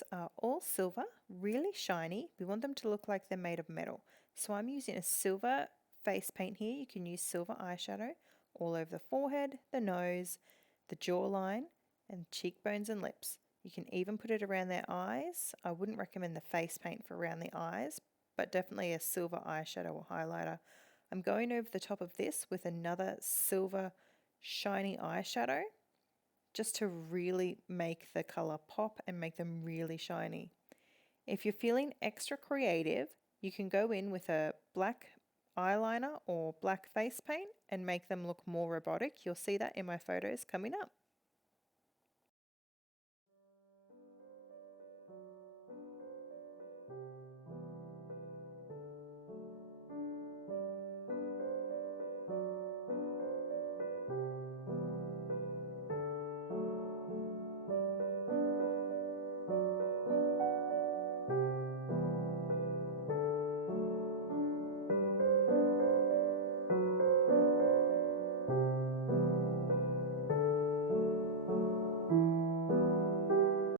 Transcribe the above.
eyeshadows are all silver, really shiny. We want them to look like they're made of metal. So I'm using a silver face paint here. You can use silver eyeshadow all over the forehead, the nose, the jawline, and cheekbones and lips. You can even put it around their eyes. I wouldn't recommend the face paint for around the eyes, but definitely a silver eyeshadow or highlighter. I'm going over the top of this with another silver shiny eyeshadow just to really make the colour pop and make them really shiny. If you're feeling extra creative, you can go in with a black eyeliner or black face paint and make them look more robotic. You'll see that in my photos coming up.